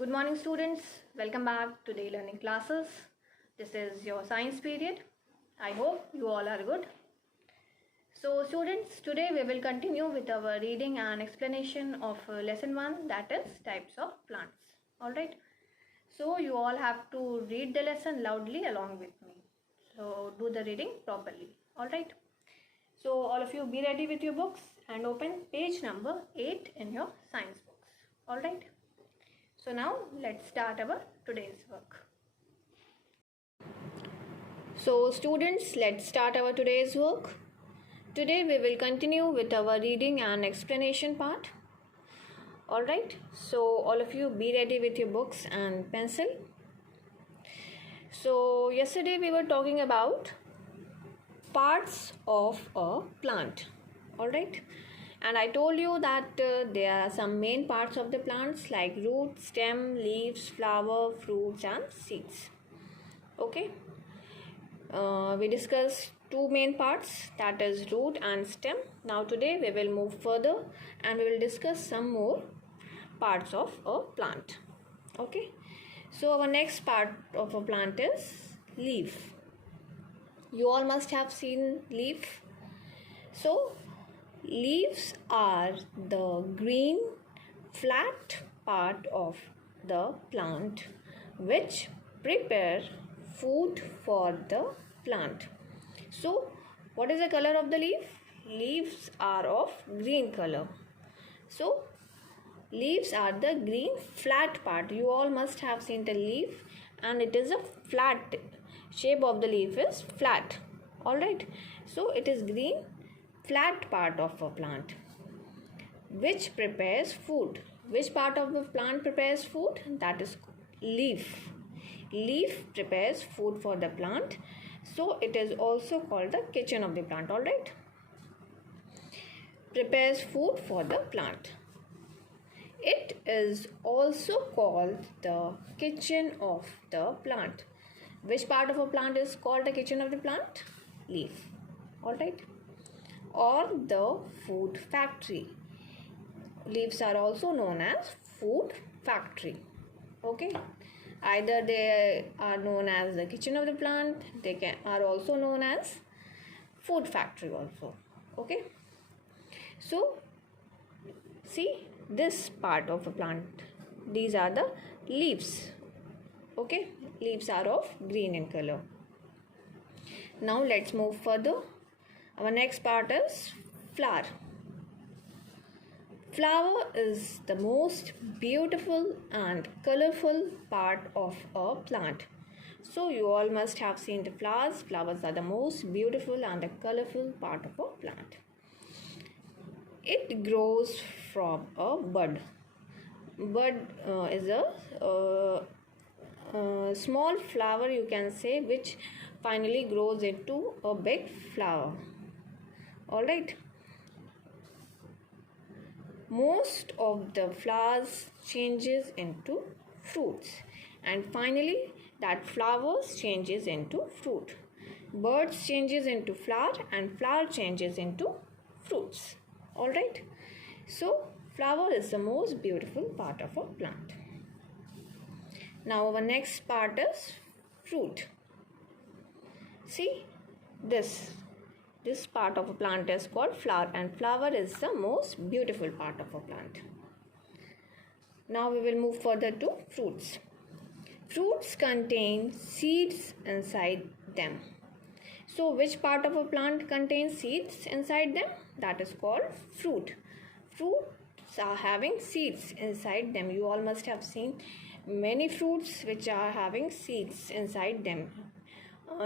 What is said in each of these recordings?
Good morning students, welcome back to Day Learning Classes. This is your science period. I hope you all are good. So students, today we will continue with our reading and explanation of lesson 1, that is types of plants. Alright, so you all have to read the lesson loudly along with me. So do the reading properly. Alright, so all of you be ready with your books and open page number 8 in your science books. Alright. So now let's start our today's work. So students, let's start our today's work. Today we will continue with our reading and explanation part. Alright, so all of you be ready with your books and pencil. So yesterday we were talking about parts of a plant. Alright. And I told you that there are some main parts of the plants like root, stem, leaves, flower, fruits and seeds. Okay. We discussed two main parts, that is root and stem. Now today we will move further and we will discuss some more parts of a plant. Okay. So our next part of a plant is leaf. You all must have seen leaf. So leaves are the green flat part of the plant which prepare food for the plant. So what is the color of the leaf? Leaves are of green color. So leaves are the green flat part. You all must have seen the leaf and it is a flat shape of the leaf is flat. Alright. So it is green flat part of a plant which prepares food. Which part of the plant prepares food? That is leaf. Leaf prepares food for the plant. So it is also called the kitchen of the plant. Alright. Prepares food for the plant. It is also called the kitchen of the plant. Which part of a plant is called the kitchen of the plant? Leaf. Alright. Or the food factory. Leaves are also known as food factory. Okay. Either they are known as the kitchen of the plant, they are also known as food factory also. Okay. So see this part of a plant. These are the leaves. Okay. Leaves are of green in color. Now let's move further. Our next part is flower. Flower is the most beautiful and colorful part of a plant. So you all must have seen the flowers. Flowers are the most beautiful and the colorful part of a plant. It grows from a bud. Bud is a small flower, you can say, which finally grows into a big flower. Alright. Most of the flowers changes into fruits and finally that flowers changes into fruit. Birds changes into flower and flower changes into fruits. Alright. So flower is the most beautiful part of a plant. Now our next part is fruit. See this part of a plant is called flower and flower is the most beautiful part of a plant. Now we will move further to fruits. Fruits contain seeds inside them. So which part of a plant contains seeds inside them? That is called fruit. Fruits are having seeds inside them. You all must have seen many fruits which are having seeds inside them.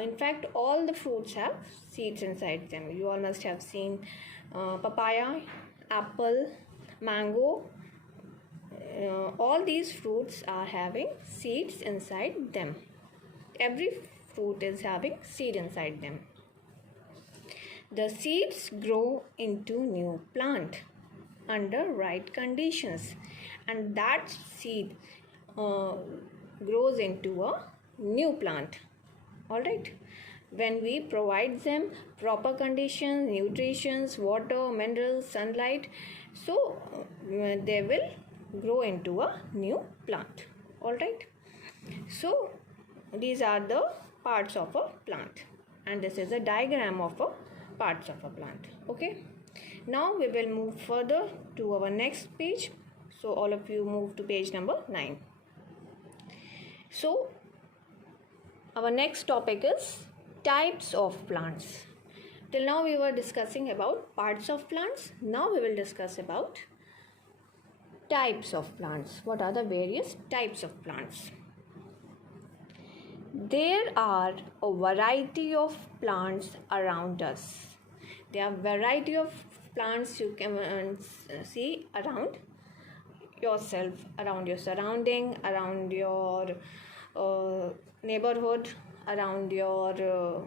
In fact, all the fruits have seeds inside them. You all must have seen papaya, apple, mango. All these fruits are having seeds inside them. Every fruit is having seed inside them. The seeds grow into new plant under right conditions, and that seed grows into a new plant. Alright. When we provide them proper conditions, nutrition, water, minerals, sunlight, so they will grow into a new plant. All right. So these are the parts of a plant, and this is a diagram of a parts of a plant. Okay. Now we will move further to our next page. So all of you move to page number 9. So our next topic is types of plants. Till now we were discussing about parts of plants. Now we will discuss about types of plants. What are the various types of plants? There are a variety of plants around us. There are variety of plants you can see around yourself, around your surrounding, around your neighborhood, around your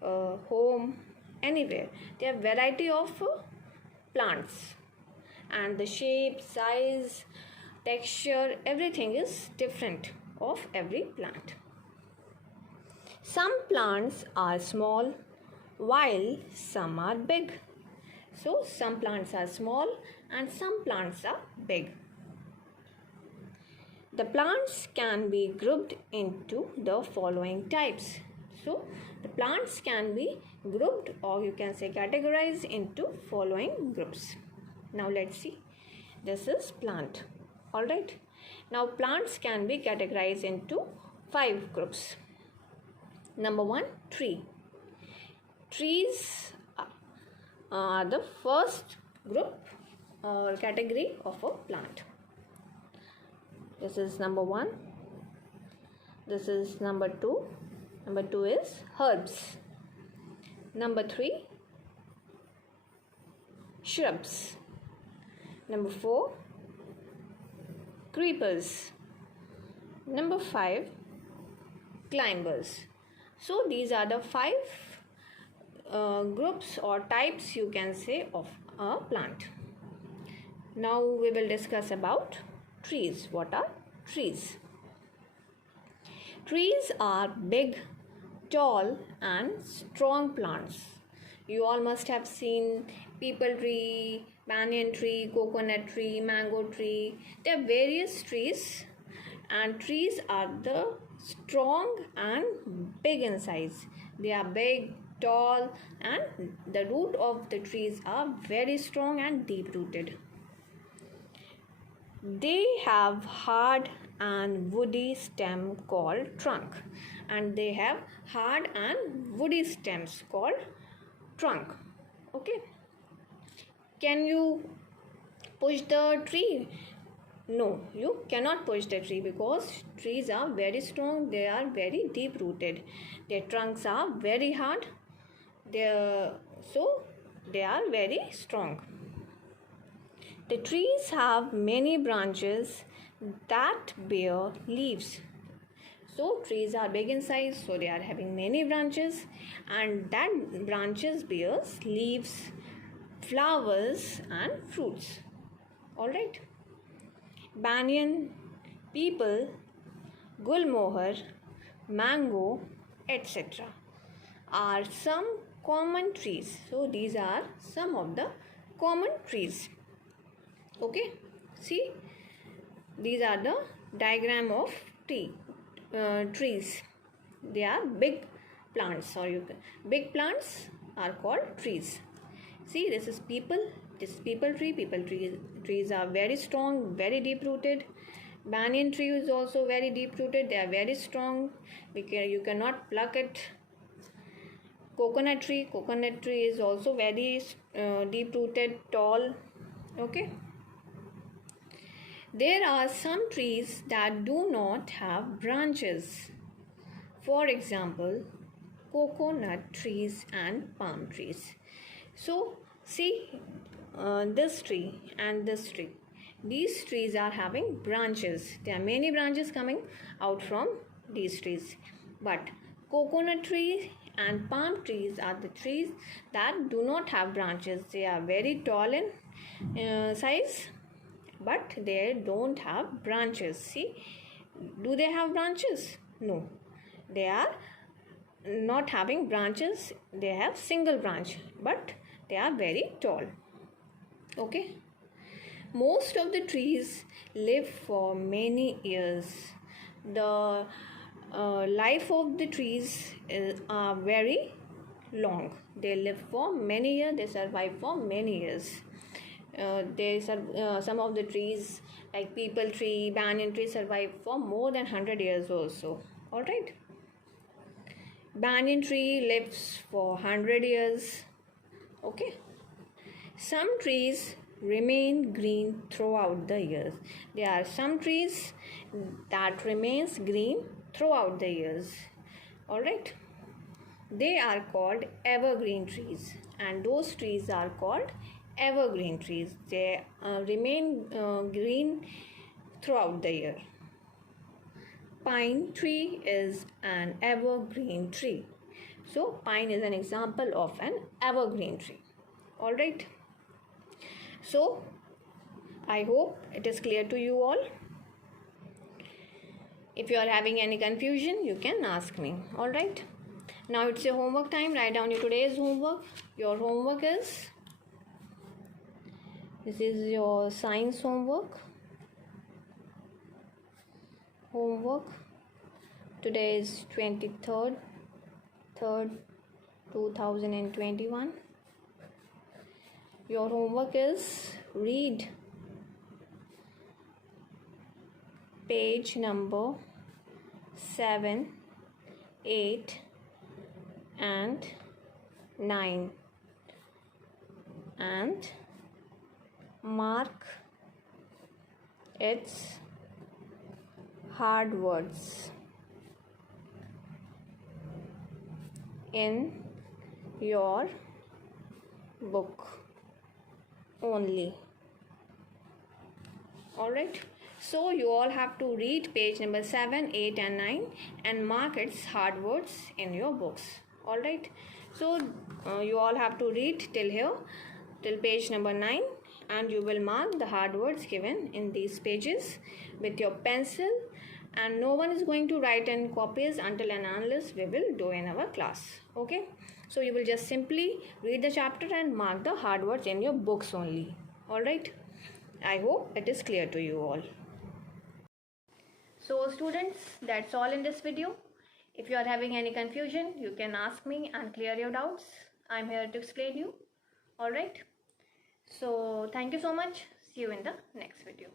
home, anywhere. There are variety of plants, and the shape, size, texture, everything is different of every plant. Some plants are small while some are big. So some plants are small and some plants are big. The plants can be grouped into the following types. So the plants can be grouped, or you can say categorized into following groups. Now let's see. This is plant. All right. Now plants can be categorized into 5 groups. Number 1, tree. Trees are the first group or category of a plant. This is number 1. This is number 2. Number 2 is herbs. Number 3, shrubs. Number 4, creepers. Number 5, climbers. So these are the 5 groups or types, you can say, of a plant. Now we will discuss about trees. What are trees? Trees are big, tall and strong plants. You all must have seen peepal tree, banyan tree, coconut tree, mango tree. There are various trees, and trees are the strong and big in size. They are big, tall, and the root of the trees are very strong and deep rooted. They have hard and woody stem called trunk, and they have hard and woody stems called trunk. Okay. Can you push the tree? No, you cannot push the tree because trees are very strong. They are very deep rooted. Their trunks are very hard. So they are very strong. The trees have many branches that bear leaves. So trees are big in size, so they are having many branches, and that branches bears leaves, flowers and fruits. All right. Banyan, peepal, gulmohar, mango, etc. are some common trees. So these are some of the common trees. Okay. See, these are the diagram of trees. They are big plants, or big plants are called trees. See, this is peepal. This is peepal tree. Trees are very strong, very deep rooted. Banyan tree is also very deep rooted. They are very strong because you cannot pluck it. Coconut tree is also very deep rooted, tall. Okay. There are some trees that do not have branches. For example, coconut trees and palm trees. So see, this tree and this tree. These trees are having branches. There are many branches coming out from these trees. But coconut tree and palm trees are the trees that do not have branches. They are very tall in size, but they don't have branches. See, do they have branches? No, they are not having branches. They have single branch, but they are very tall. Okay. Most of the trees live for many years. The life of the trees are very long. They live for many years. They survive for many years. Some of the trees like peepal tree, banyan tree survive for more than 100 years also. All right. Banyan tree lives for 100 years. Okay. Some trees remain green throughout the years. There are some trees that remains green throughout the years. All right. They are called evergreen trees, and those trees are called evergreen trees. They remain green throughout the year. Pine tree is an evergreen tree. So pine is an example of an evergreen tree. All right. So I hope it is clear to you all. If you are having any confusion, you can ask me. All right. Now it's your homework time. Write down your today's homework. Your homework is, this is your science homework. Today is 23rd 2021. Your homework is read page number 7, 8 and 9 and mark its hard words in your book only. Alright, so you all have to read page number 7, 8 and 9 and mark its hard words in your books. Alright, so you all have to read till here, till page number 9, and you will mark the hard words given in these pages with your pencil, and no one is going to write in copies until and unless we will do in our class. Okay, so you will just simply read the chapter and mark the hard words in your books only. Alright, I hope it is clear to you all. So students, that's all in this video. If you are having any confusion, you can ask me and clear your doubts. I'm here to explain you. Alright, so thank you so much. See you in the next video.